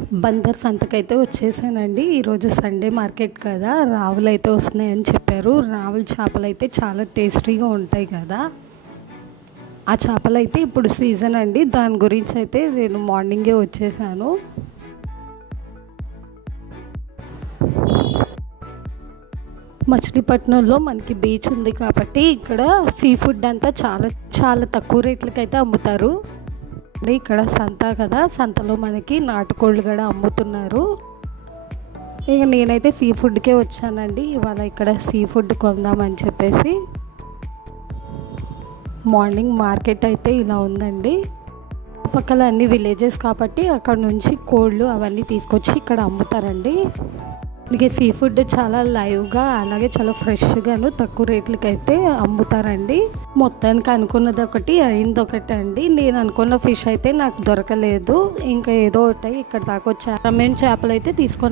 బందర్ సంతకైతే వచ్చేసానండి. ఈరోజు Sunday market కదా, రావులు అయితే వస్తున్నాయని చెప్పారు. రావుల చేపలు అయితే చాలా టేస్టీగా ఉంటాయి కదా. ఆ చేపలు అయితే ఇప్పుడు సీజన్ అండి. దాని గురించి అయితే నేను మార్నింగే వచ్చేసాను. మచిలీపట్నంలో మనకి బీచ్ ఉంది కాబట్టి ఇక్కడ సీ ఫుడ్ అంతా చాలా చాలా తక్కువ రేట్లకైతే అమ్ముతారు. ఇక్కడ సంత కదా, సంతలో మనకి నాటుకోళ్ళు కూడా అమ్ముతున్నారు. ఇక నేనైతే సీ ఫుడ్కే వచ్చానండి ఇవాళ. ఇక్కడ సీ ఫుడ్ కొందామని చెప్పేసి మార్నింగ్ మార్కెట్ అయితే ఇలా ఉందండి. పక్కల అన్ని విలేజెస్ కాబట్టి అక్కడ నుంచి కోళ్ళు అవన్నీ తీసుకొచ్చి ఇక్కడ అమ్ముతారండి. ఇక సీ ఫుడ్ చాలా లైవ్గా అలాగే చాలా ఫ్రెష్గాను తక్కువ రేట్లకి అయితే అమ్ముతారండి. మొత్తానికి అనుకున్నది ఒకటి అయింది ఒకటి అండి. నేను అనుకున్న ఫిష్ అయితే నాకు దొరకలేదు. ఇంకా ఏదో ఒకటి ఇక్కడ దాకా వచ్చా. రమేన్ చేపలు అయితే తీసుకున్నాను.